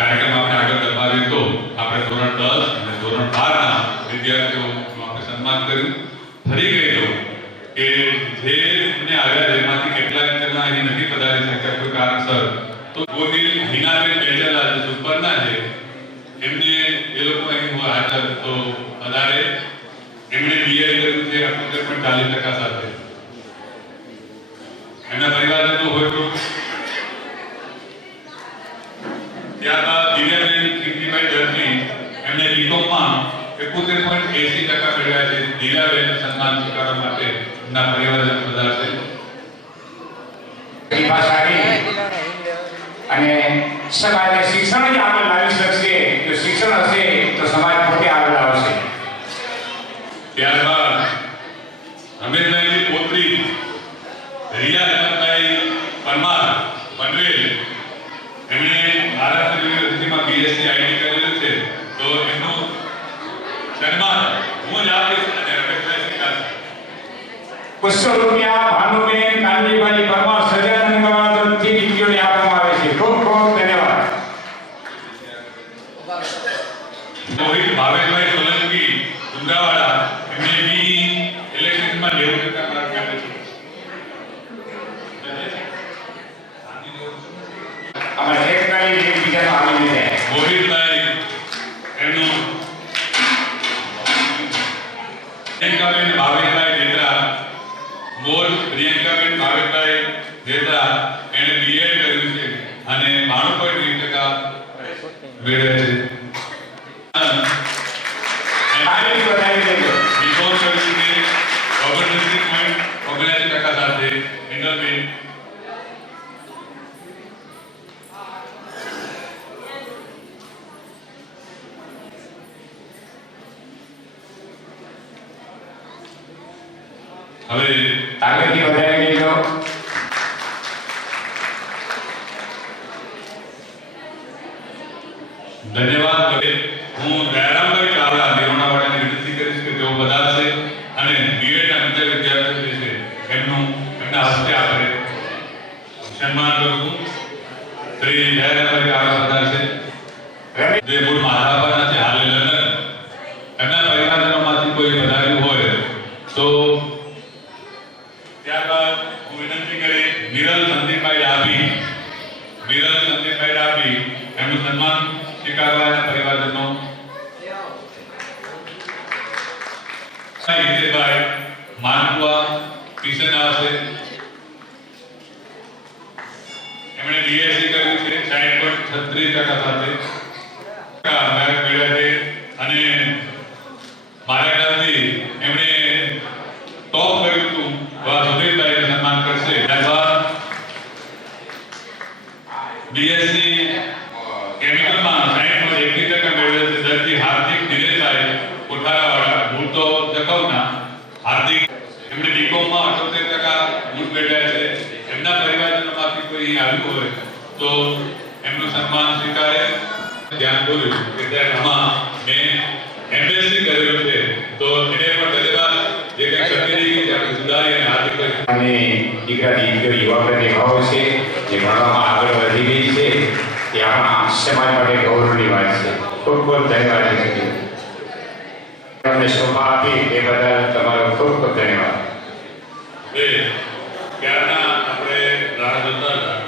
કાર્યક્રમ આપણે આગળ દબાવીએ તો આપણે ધોરણ 10 અને ધોરણ 12 ના વિદ્યાર્થીઓનું આપણે સન્માન કર્યું. ફરી કહી દઉં કે જેમને આવ્યા જેમાંથી કેટલાક જણા અહીં નથી પધારી શક્યા કોઈ કારણસર, તો ગોહિલ હિનાબેન બેચેલા જે સુપરના છે એમને એ લોકો અહીં હાજર તો વધારે એમણે બીએડ કર્યું છે 48% સાથે. એમના પરિવારજનો હોય તો ત્યારબાદ દિવ્યાબેન કીર્તિભાઈ દર્જી એમને બીકોમમાં 71.80% મેળવ્યા છે. દિવ્યાબેન સન્માન સ્વીકારવા માટે એમના પરિવારજનો પધારશે. અને સમાજને શિક્ષણ જ આગળ લાવી શકશે. જો શિક્ષણ હશે તો સમાજ પોતે આગળ આવશે. ત્યારબાદ રમેશભાઈની પોત્રી રિયા હેમંતભાઈ પરમાર પનવેલ એમણે મહારાષ્ટ્ર યુનિવર્સિટીમાં બીએસસી આઈટી કરેલું છે, તો એમનું સન્માન હું જ આપીશ અને રમેશભાઈ સ્વીકારશે. ₹500 ભાનુબેન કાનજીભાઈ પરમાર સજાનંદ ગવા તરફથી દીકરીઓને આપવામાં આવે છે. ખૂબ ખૂબ ધન્યવાદ. મોહિત ભાવેશભાઈ સોલંકી ડુંગરાવાડા એમને બી ઇલેક્શનમાં 90% માર્ક આપે છે. અમારે એકતાલી એકબીજાનો આવી જાય. મોહિતભાઈ એમનું પ્રિયંકાબેન ભાવેશભાઈ દેદરા, મોર પ્રિયંકાબેન ભાવેશભાઈ દેદરા એને બીએડ કર્યું છે અને 92% મેળવે છે. બીકોમ કર્યું છે 69.79% સાથે. ઇન્દરબેન હવે આગળથી વધારી લેજો. ધન્યવાદ. હવે હું દયારામભાઈ ચાવડા દેવણાવાડાને વિનંતી કરીશ કે તેઓ પધારશે અને બીએડના બીજા વિદ્યાર્થીઓ છે એમના હસ્તે આપણે સન્માન કરશું. શ્રી દયારામભાઈ ચાવડા પધારશે જે મૂળ માધાપરના છે, હાલ લંડન. એમના પરિવારજનોમાંથી કોઈ પધાર્યું હોય તો ત્યારબાદ હું વિનંતી કરી મિરલ સંદીપભાઈ ડાભી એમનું સન્માન સ્વીકારવા એના પરિવારજનો. હિતેશભાઈ માનકુવા કિશન આવશે. એમણે બીએસસી કર્યું છે 60.36% સાથે મેરિટ મેળવ્યા છે અને મારા ખ્યાલથી એમણે ટોપ કર્યું હતું. સુધીરભાઈ સન્માન કરશે. ત્યારબાદ બીએસસી કેમિકલમાં 60.21% મેળવેલ છે દર્દી હાર્દિક દિનેશભાઈ કોઠારાવાડા, મૂળ તો જખૌના. હાર્દિક એમણે બીકોમમાં 78% ગુણ મેળવ્યા છે. એમના પરિવારજનોમાંથી કોઈ અહીં આવ્યું હોય તો એમનું સન્માન સ્વીકારે. ધ્યાન દોર્યું કે ત્યારે આમાં મેં એમએસસી કરેલું છે તો એને પણ ધન્યવાદ. જે કંઈ સર્ટિફિકેટ છે આપણે સુધારી અને હાર્દિક અને દીકરા દીકરીઓ યુવા પ્રતિભાઓ છે જે ભણવામાં આગળ વધી ગઈ છે, તે આપણા સમાજ માટે ગૌરવની વાત છે. ખૂબ ખૂબ ધન્યવાદ. તમને શોભા આપી એ બદલ તમારો ખૂબ ખૂબ ધન્યવાદ. ક્યારના આપણે રાહ જોતા હતા.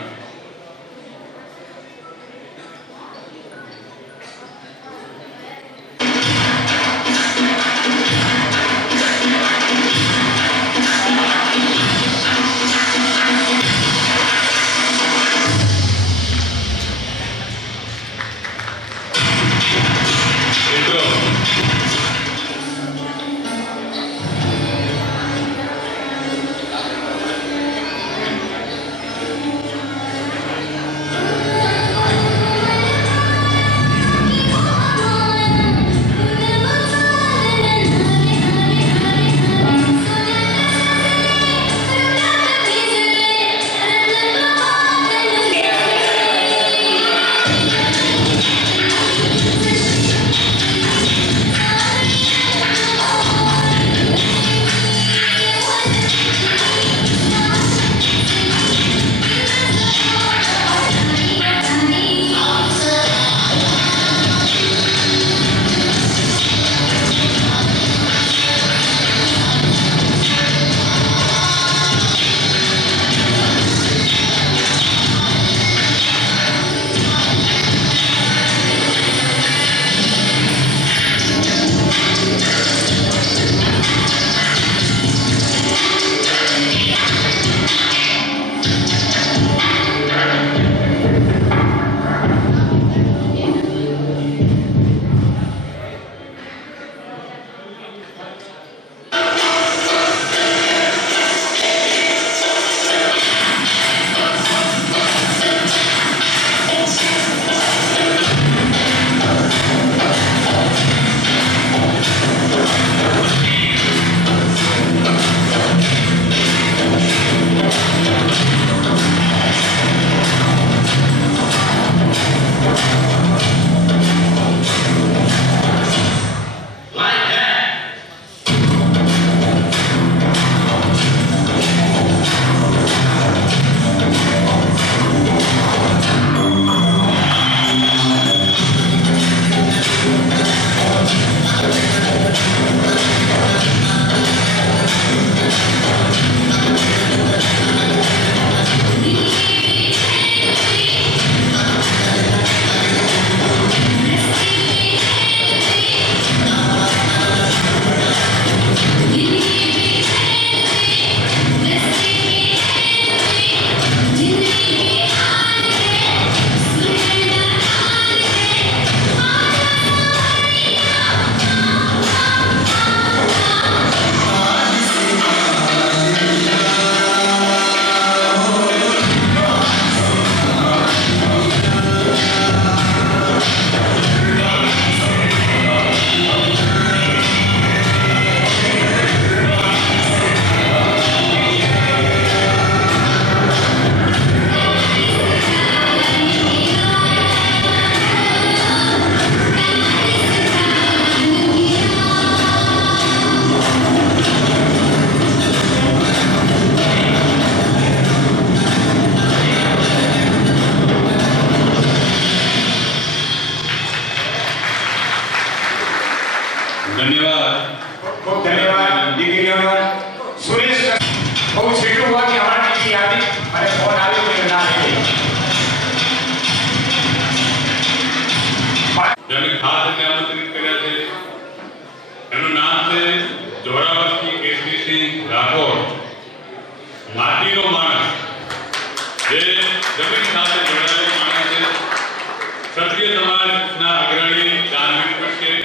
ક્ષત્રિય સમાજના અગ્રણી ધાર્મિક પ્રત્યે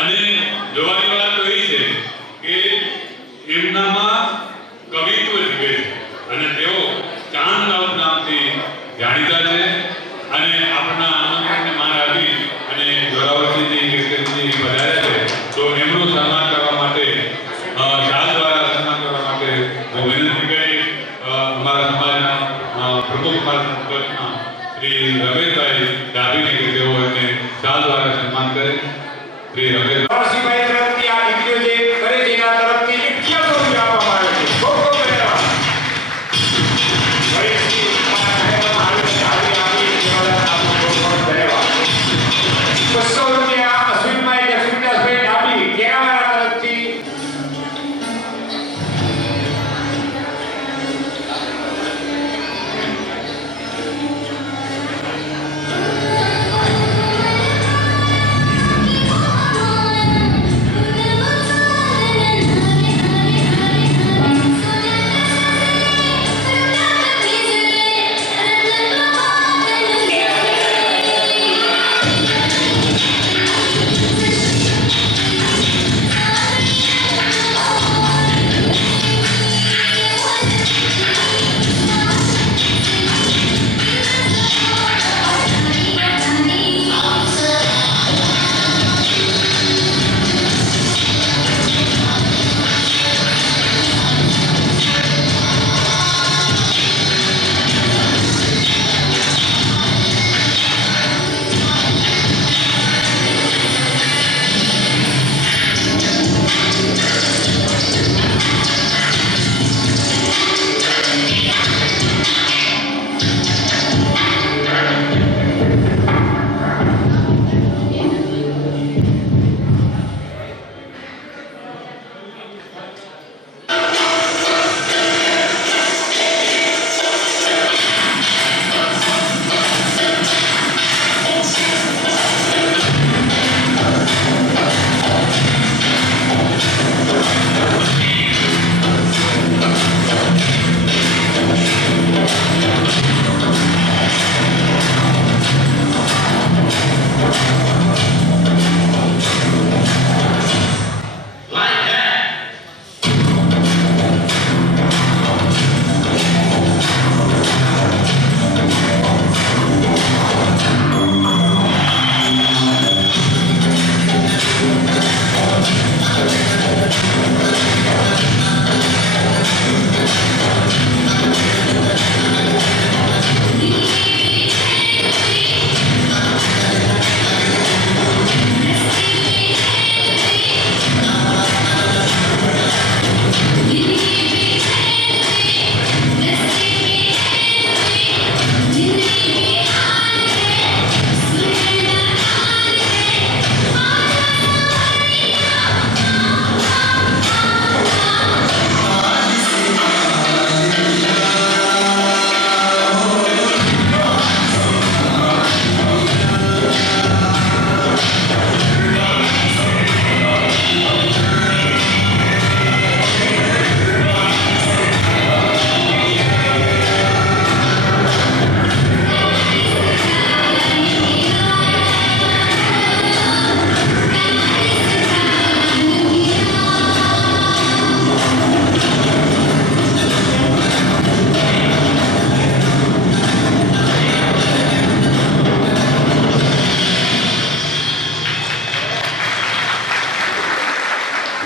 અને જોવાની વાત તો એ છે કે એમનામાં કવિત્વ જીવે છે અને તેઓ ચાંદ નામથી જાણીતા છે અને આપણા આમંત્રણને માન આપી અને જોરાવરજીજી કેસરીજી પધાર્યા છે તો એમનું સન્માન કરવા માટે શાલ દ્વારા સન્માન કરવા માટે હું વિનંતી કરી અમારા સમાજના પ્રમુખ પદના શ્રી રમેશભાઈ ડાભીને કે તેઓ એમને શાલ દ્વારા સન્માન કરે. શ્રી રમેશ નરસિંહભાઈ તરફથી આ દીકરીઓ જે કરે છે એના તરફથી 100 રૂપિયા આપવામાં આવે છે. ખૂબ ખૂબ ધન્યવાદ. ફરીથી તમારા કાર્યક્રમમાં હાજરી આપી તે બદલ આપનો ખૂબ ખૂબ ધન્યવાદ. 200 રૂપિયા અશ્વિનભાઈ લક્ષ્મીદાસભાઈ ડાભી કેરાવાળા તરફથી.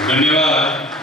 ધન્યવાદ.